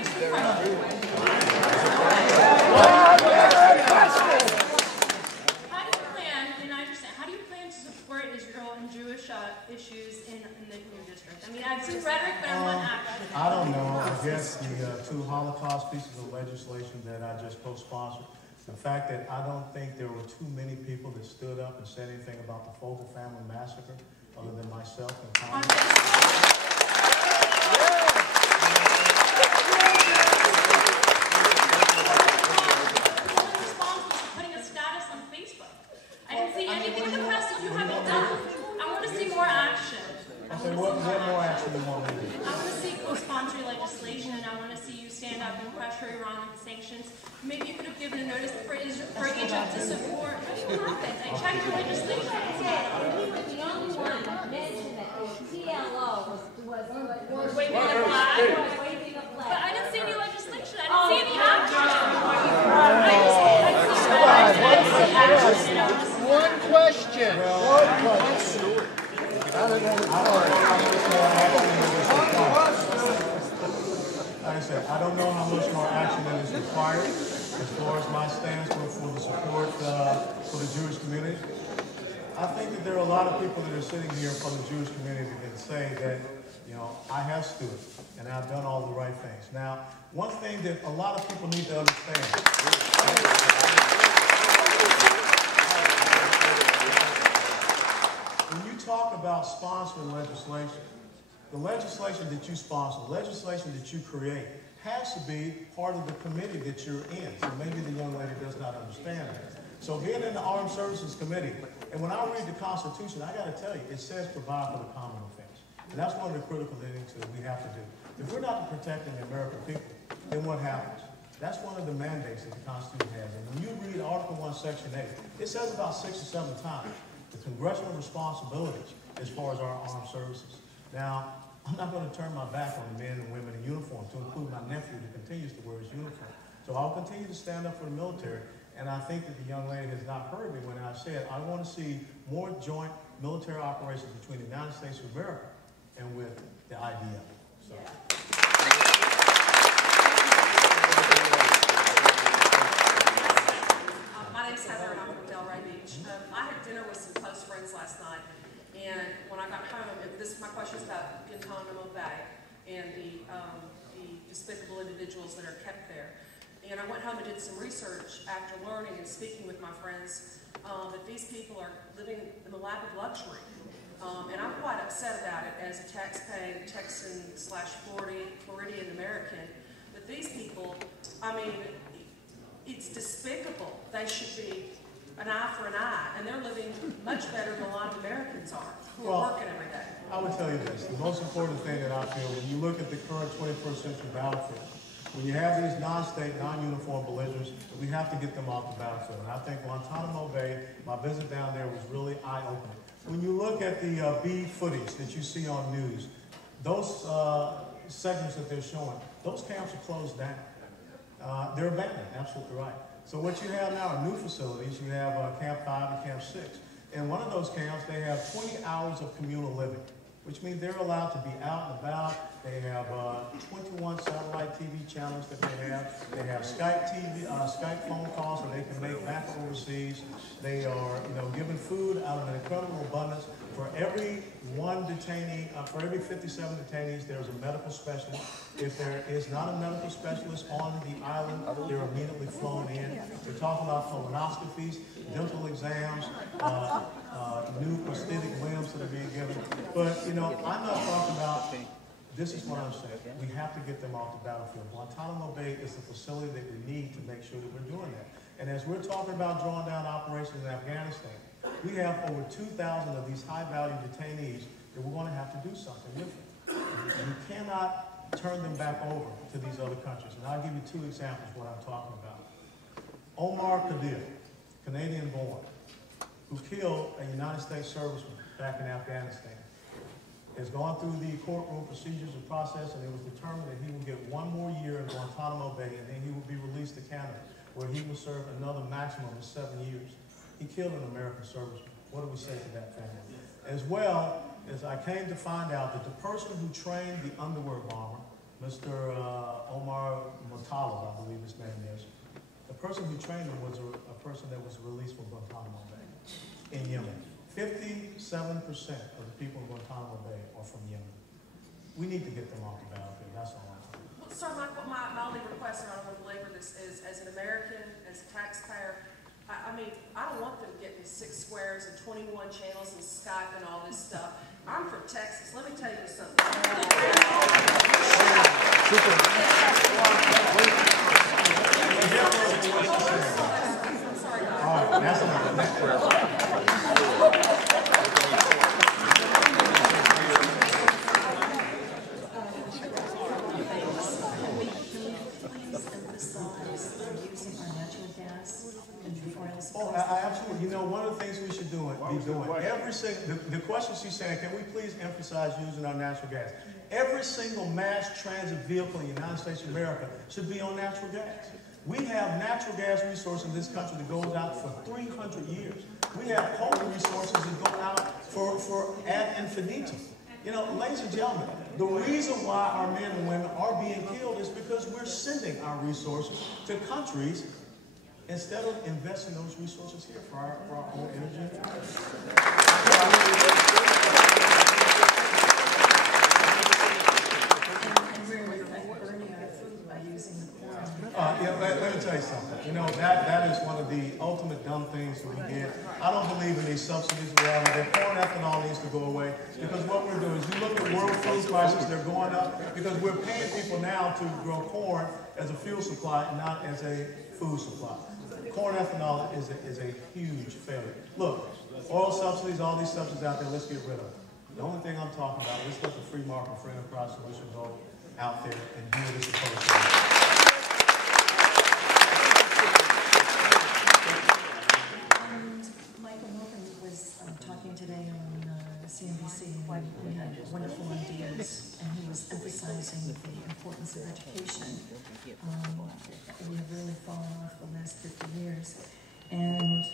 answer the question. Issues in the new district? I mean, I've seen rhetoric, but I want action. I don't know. I guess the two Holocaust pieces of legislation that I just co-sponsored, the fact that I don't think there were too many people that stood up and said anything about the Fogel family massacre other than myself and Congress. Okay, what more action do you want me to do? I want to see co-sponsor legislation, and I want to see you stand up and pressure Iran on the sanctions. Maybe you could have given a notice for Egypt to support. I checked your legislation. He was the only one that mentioned that PLO was waving a flag. But I didn't see any legislation. I didn't see any action. One question. Like I said, I don't know how much more action that is required as far as my stance for the support for the Jewish community. I think that there are a lot of people that are sitting here from the Jewish community that say that, you know, I have stood and I've done all the right things. Now, one thing that a lot of people need to understand. When you talk about sponsoring legislation, the legislation that you sponsor, the legislation that you create, has to be part of the committee that you're in. So maybe the young lady does not understand that. So being in the Armed Services Committee, and when I read the Constitution, I got to tell you, it says provide for the common defense. And that's one of the critical things that we have to do. If we're not protecting the American people, then what happens? That's one of the mandates that the Constitution has. And when you read Article 1, Section 8, it says about 6 or 7 times the congressional responsibilities as far as our armed services. Now, I'm not going to turn my back on the men and women in uniform, to include my nephew who continues to wear his uniform. So I'll continue to stand up for the military, and I think that the young lady has not heard me when I said I want to see more joint military operations between the United States of America and with the IDF. So. My name's Heather, and I'm from Delray Beach. I had dinner with some close friends last night, and when I got home, my question is about Guantanamo Bay and the despicable individuals that are kept there. And I went home and did some research after learning and speaking with my friends that these people are living in the lap of luxury. And I'm quite upset about it as a tax-paying Texan/Floridian American, that these people, I mean, it's despicable. They should be an eye for an eye, and they're living much better than a lot of Americans are, who are working every day. I would tell you this, the most important thing that I feel, when you look at the current 21st century battlefield, when you have these non-state, non-uniform belligerents, we have to get them off the battlefield. And I think Guantanamo Bay, my visit down there was really eye-opening. When you look at the B footage that you see on news, those segments that they're showing, those camps are closed down. They're abandoned, absolutely right. So what you have now are new facilities. You have Camp 5 and Camp 6. In one of those camps, they have 20 hours of communal living, which means they're allowed to be out and about. They have 21 satellite TV channels that they have. They have Skype TV, Skype phone calls that they can make back overseas. They are, given food out of an incredible abundance. For every one detainee, for every 57 detainees, there's a medical specialist. If there is not a medical specialist on the island, they're immediately flown in. We're talking about colonoscopies, dental exams, new prosthetic limbs that are being given. But, I'm not talking about, this is what I'm saying. We have to get them off the battlefield. Guantanamo Bay is the facility that we need to make sure that we're doing that. And as we're talking about drawing down operations in Afghanistan, we have over 2,000 of these high-value detainees that we're going to have to do something with them. We cannot turn them back over to these other countries. And I'll give you 2 examples of what I'm talking about. Omar Kadir, Canadian-born, who killed a United States serviceman back in Afghanistan, has gone through the courtroom procedures and process, and it was determined that he will get 1 more year in Guantanamo Bay, and then he will be released to Canada, where he will serve another maximum of 7 years. He killed an American serviceman. What do we say to that family? As well as I came to find out that the person who trained the underwear bomber Mr. Omar Muttalib, I believe his name is. The person who trained him was a person that was released from Guantanamo Bay in Yemen. 57% of the people in Guantanamo Bay are from Yemen. We need to get them off the battlefield. That's all I'm saying. Well, sir, my only request, and I don't want to belabor this, is as an American, as a taxpayer, I mean, I don't want them getting 6 squares and 21 channels and Skype and all this stuff. I'm from Texas. Let me tell you something. I'm sorry, guys. All right, that's enough. Oh, I absolutely. You know, one of the things we should be doing, every single, the question she's saying, can we please emphasize using our natural gas? Every single mass transit vehicle in the United States of America should be on natural gas. We have natural gas resources in this country that goes out for 300 years. We have coal resources that go out for ad infinitum. You know, ladies and gentlemen, the reason why our men and women are being killed is because we're sending our resources to countries instead of investing those resources here for our own energy. Let me tell you something. You know, that is one of the ultimate dumb things that we get. I don't believe in these subsidies around it. Corn ethanol needs to go away because what we're doing is you look at world food prices, they're going up because we're paying people now to grow corn as a fuel supply and not as a food supply. Corn ethanol is a huge failure. Look, oil subsidies, all these subsidies out there, let's get rid of them. The only thing I'm talking about, let's let the free market, free enterprise solution go out there and do what it's supposed to do. Michael Morgan was talking today on CNBC, and we had wonderful ideas, and he was emphasizing the importance of education. We have really fallen off the last 50 years, and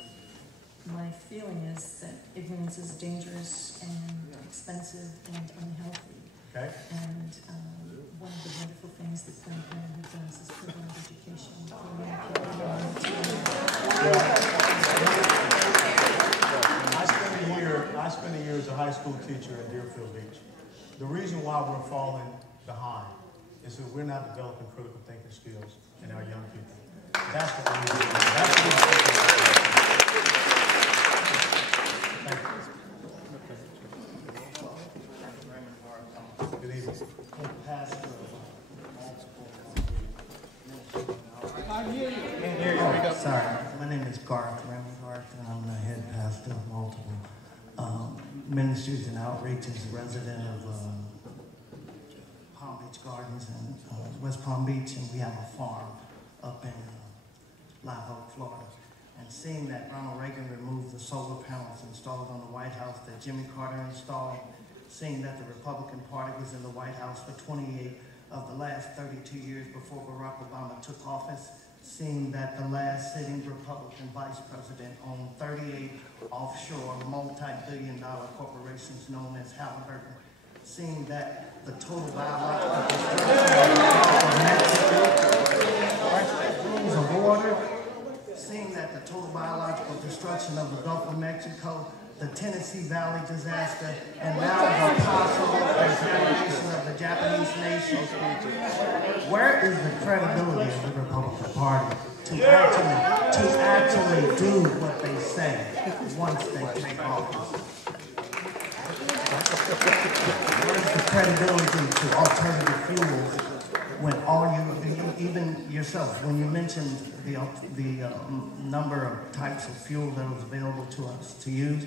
my feeling is that ignorance is dangerous and expensive and unhealthy. Okay. And one of the wonderful things that Planned Parenthood does is provide education for young people. I spent a year as a high school teacher in Deerfield Beach. The reason why we're falling behind is that we're not developing critical thinking skills in our young people. That's what we need to do. That's what we need to do. Thank you. Good evening. Oh, sorry. My name is Garth Ramgarth, and I'm the head pastor of multiple ministries and outreaches, resident of Palm Beach Gardens and West Palm Beach, and we have a farm up in Live Oak, Florida. And seeing that Ronald Reagan removed the solar panels installed on the White House that Jimmy Carter installed, seeing that the Republican Party was in the White House for 28 of the last 32 years before Barack Obama took office, seeing that the last sitting Republican vice president owned 38 offshore multi-billion-dollar corporations known as Halliburton, seeing that the total biological of water, seeing that the total biological destruction of the Gulf of Mexico, the Tennessee Valley disaster, and now the possible extermination of the Japanese nation. Where is the credibility of the Republican Party to actually do what they say once they take office? Where is the credibility to alternative fuels when all you, even yourself, when you mentioned the number of types of fuel that was available to us to use,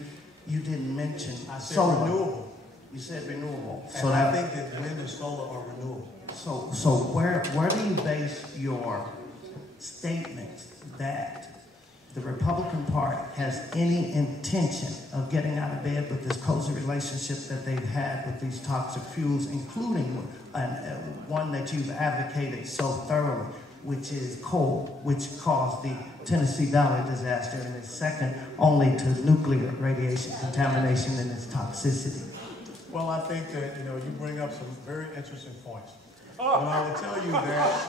you didn't mention solar. Renewable. You said renewable. And so I think that wind and solar are renewable. So where do you base your statements that the Republican Party has any intention of getting out of bed with this cozy relationship that they've had with these toxic fuels, including one that you've advocated so thoroughly, which is coal, which caused the Tennessee Valley disaster and is second only to nuclear radiation contamination and its toxicity? Well, I think that, you bring up some very interesting points. But I will tell you that